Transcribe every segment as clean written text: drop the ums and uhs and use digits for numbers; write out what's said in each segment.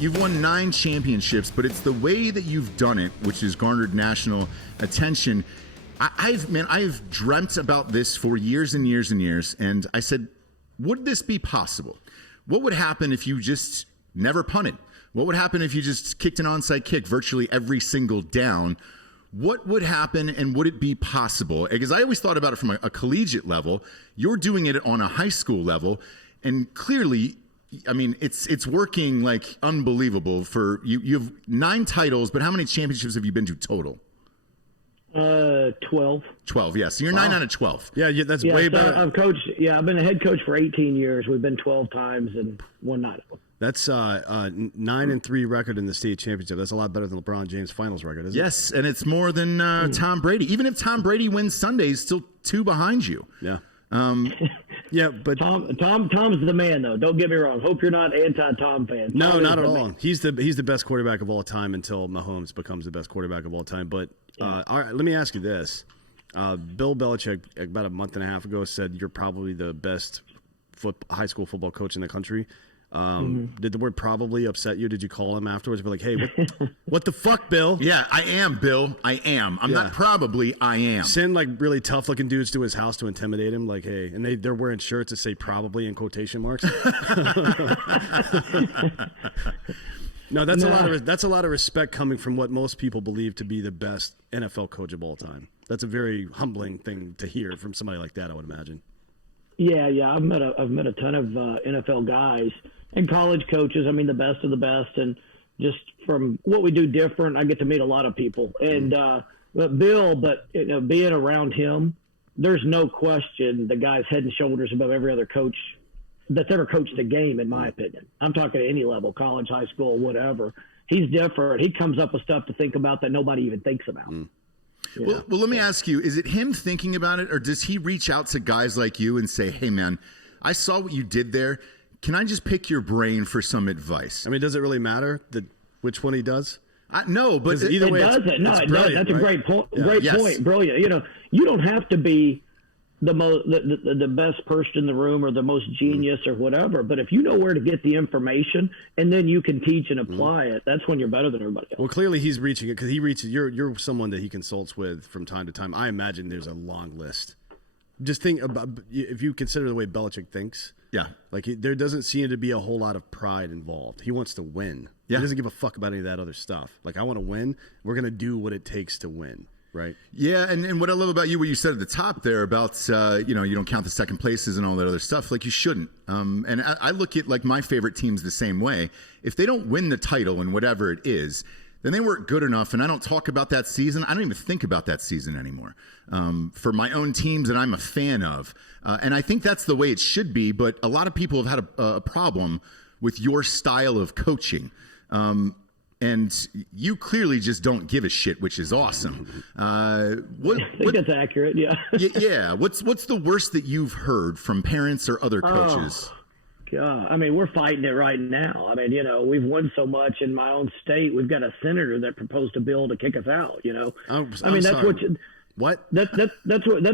You've won 9 championships, but it's the way that you've done it, which has garnered national attention. I've dreamt about this for years and years and years, and I said, would this be possible? What would happen if you just never punted? What would happen if you just kicked an onside kick virtually every single down? What would happen, and would it be possible? Because I always thought about it from a collegiate level. You're doing it on a high school level, and clearly, I mean, it's working like unbelievable. For you, you have 9 titles, but how many championships have you been to total? 12. 12, yes. So you're 9 out of 12. Yeah, that's way better. I've coached. Yeah, I've been a head coach for 18 years. We've been 12 times and won 9 of them. That's 9-3 record in the state championship. That's a lot better than LeBron James' finals record, isn't it? Yes, and it's more than Tom Brady. Even if Tom Brady wins Sunday, he's still 2 behind you. Yeah. Yeah, but Tom's the man, though. Don't get me wrong. Hope you're not anti-Tom fan. No, not at all. He's the best quarterback of all time until Mahomes becomes the best quarterback of all time. But all right, let me ask you this: Bill Belichick about a month and a half ago said you're probably the best high school football coach in the country. Did the word probably upset you? Did you call him afterwards? Be like, hey, what the fuck, Bill? Yeah, I am, Bill. I am. I'm not probably, I am. Send like really tough looking dudes to his house to intimidate him. Like, hey, and they're wearing shirts that say probably in quotation marks. No, that's a lot of respect coming from what most people believe to be the best NFL coach of all time. That's a very humbling thing to hear from somebody like that, I would imagine. Yeah. I've met a ton of NFL guys and college coaches. I mean, the best of the best, and just from what we do different, I get to meet a lot of people. And but Bill, being around him, there's no question the guy's head and shoulders above every other coach that's ever coached the game, in my opinion. I'm talking at any level, college, high school, whatever. He's different. He comes up with stuff to think about that nobody even thinks about. Well, let me ask you, is it him thinking about it, or does he reach out to guys like you and say, hey, man, I saw what you did there. Can I just pick your brain for some advice? I mean, does it really matter which one he does? No, but either way, doesn't. No, it does. That's right? A great point. Yeah. Great point. Brilliant. You don't have to be the best person in the room or the most genius or whatever, but if you know where to get the information and then you can teach and apply it, that's when you're better than everybody else. Well, clearly he's reaching it because you're someone that he consults with from time to time. I imagine there's a long list. Just think about if you consider the way Belichick thinks. Yeah, like there doesn't seem to be a whole lot of pride involved. He wants to win. Yeah. He doesn't give a fuck about any of that other stuff. Like, I want to win. We're gonna do what it takes to win. Right. Yeah, and what I love about you, what you said at the top there about you don't count the second places and all that other stuff, like you shouldn't. And I look at like my favorite teams the same way. If they don't win the title and whatever it is, then they weren't good enough. And I don't talk about that season. I don't even think about that season anymore. For my own teams that I'm a fan of, and I think that's the way it should be. But a lot of people have had a problem with your style of coaching. And you clearly just don't give a shit, which is awesome. I think that's accurate, yeah. Yeah. What's the worst that you've heard from parents or other coaches? God, I mean, we're fighting it right now. I mean, we've won so much in my own state. We've got a senator that proposed a bill to kick us out. That's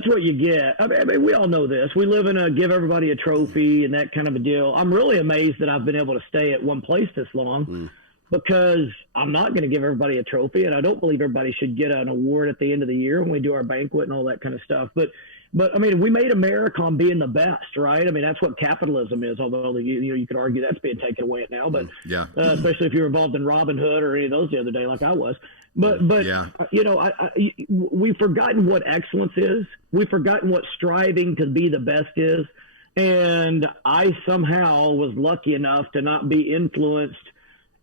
what you get. I mean, we all know this. We live in a give everybody a trophy and that kind of a deal. I'm really amazed that I've been able to stay at one place this long. Because I'm not going to give everybody a trophy, and I don't believe everybody should get an award at the end of the year when we do our banquet and all that kind of stuff. But I mean, we made America on being the best, right? I mean, that's what capitalism is. Although you could argue that's being taken away now, but especially if you're involved in Robin Hood or any of those the other day, like I was. But we've forgotten what excellence is. We've forgotten what striving to be the best is, and I somehow was lucky enough to not be influenced.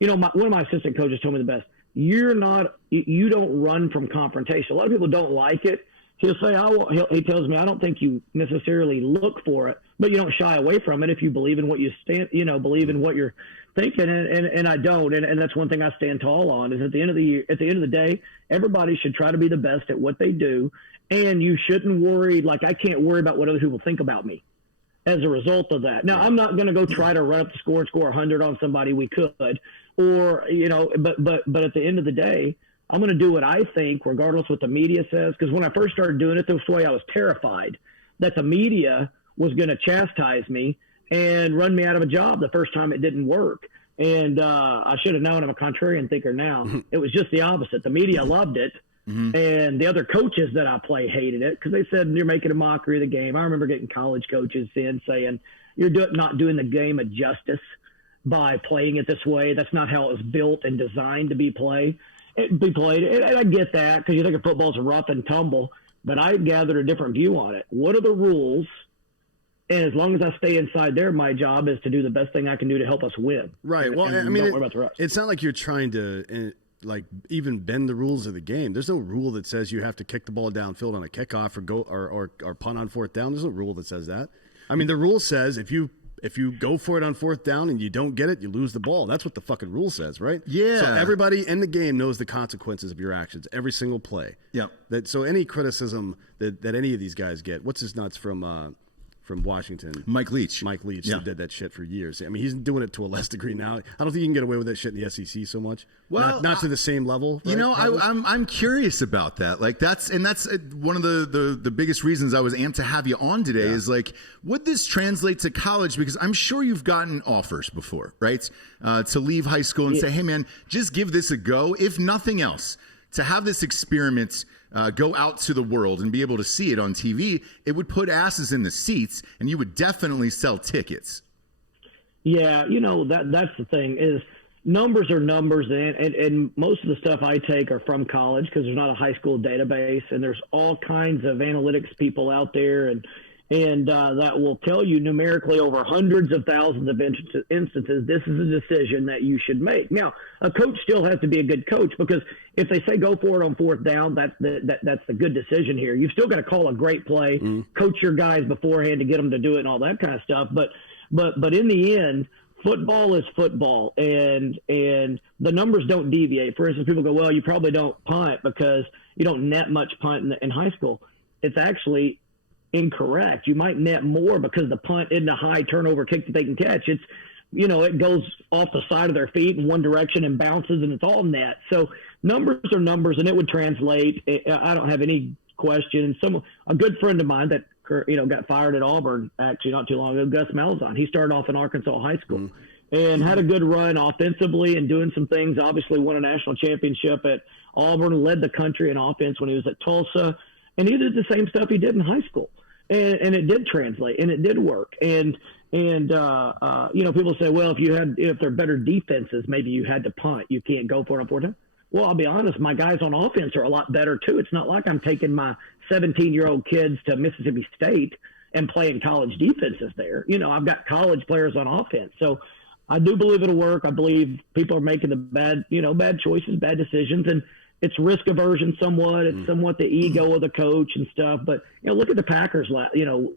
One of my assistant coaches told me the best. You don't run from confrontation. A lot of people don't like it. He'll say, he tells me, I don't think you necessarily look for it, but you don't shy away from it if you believe in what you believe in what you're thinking. And I don't. And that's one thing I stand tall on is at the end of the day, everybody should try to be the best at what they do. And you shouldn't worry. Like, I can't worry about what other people think about me as a result of that. Now, I'm not going to go try to run up the score and score 100 on somebody. We could. Or, but at the end of the day, I'm going to do what I think, regardless what the media says. Because when I first started doing it this way, I was terrified that the media was going to chastise me and run me out of a job the first time it didn't work. And I should have known. I'm a contrarian thinker now. It was just the opposite. The media loved it. And the other coaches that I play hated it because they said you're making a mockery of the game. I remember getting college coaches in saying you're not doing the game a justice by playing it this way. That's not how it was built and designed to be played. And I get that because you think of football's rough and tumble, but I gathered a different view on it. What are the rules? And as long as I stay inside there, my job is to do the best thing I can do to help us win. Right. Well, and I mean, don't worry about the rest. it's not like you're trying to even bend the rules of the game. There's no rule that says you have to kick the ball downfield on a kickoff or punt on fourth down. There's no rule that says that. I mean, the rule says if you go for it on fourth down and you don't get it, you lose the ball. That's what the fucking rule says, right? Yeah. So everybody in the game knows the consequences of your actions every single play. Yeah. So any criticism that any of these guys get, what's his nuts from Washington? Mike Leach, who did that shit for years. I mean, he's doing it to a less degree now. I don't think you can get away with that shit in the SEC so much. Well, not to the same level. Right? You know, I'm curious about that. Like that's one of the biggest reasons I was amped to have you on today is like, would this translate to college? Because I'm sure you've gotten offers before, right? To leave high school and say, hey man, just give this a go. If nothing else, to have this experiment go out to the world and be able to see it on TV, it would put asses in the seats, and you would definitely sell tickets. Yeah, you know, that's the thing is numbers are numbers, and most of the stuff I take are from college because there's not a high school database, and there's all kinds of analytics people out there, and that will tell you numerically over hundreds of thousands of instances, this is a decision that you should make. Now, a coach still has to be a good coach because if they say go for it on fourth down, that's the good decision here. You've still got to call a great play, coach your guys beforehand to get them to do it and all that kind of stuff. But in the end, football is football, and the numbers don't deviate. For instance, people go, well, you probably don't punt because you don't net much punt in high school. It's actually incorrect. You might net more because the punt isn't a high turnover kick that they can catch. It's, you know, it goes off the side of their feet in one direction and bounces, and it's all net. So numbers are numbers, and it would translate. I don't have any question. A good friend of mine that got fired at Auburn actually not too long ago, Gus Malzahn. He started off in Arkansas high school and had a good run offensively and doing some things. Obviously, won a national championship at Auburn, led the country in offense when he was at Tulsa, and he did the same stuff he did in high school. And it did translate, and it did work. And people say, well, if they're better defenses, maybe you had to punt. You can't go for it on fourth down. Well, I'll be honest, my guys on offense are a lot better too. It's not like I'm taking my 17-year-old kids to Mississippi State and playing college defenses there. You know, I've got college players on offense, so I do believe it'll work. I believe people are making the bad choices, bad decisions, and it's risk aversion somewhat. It's somewhat the ego of the coach and stuff. But, look at the Packers,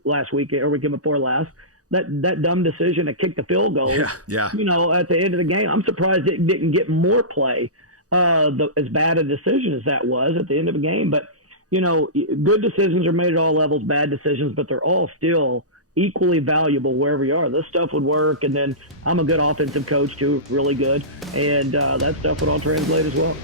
last week or weekend before last. That dumb decision to kick the field goal, at the end of the game. I'm surprised it didn't get more play, as bad a decision as that was at the end of the game. But, good decisions are made at all levels, bad decisions, but they're all still equally valuable wherever you are. This stuff would work. And then I'm a good offensive coach too, really good. And that stuff would all translate as well.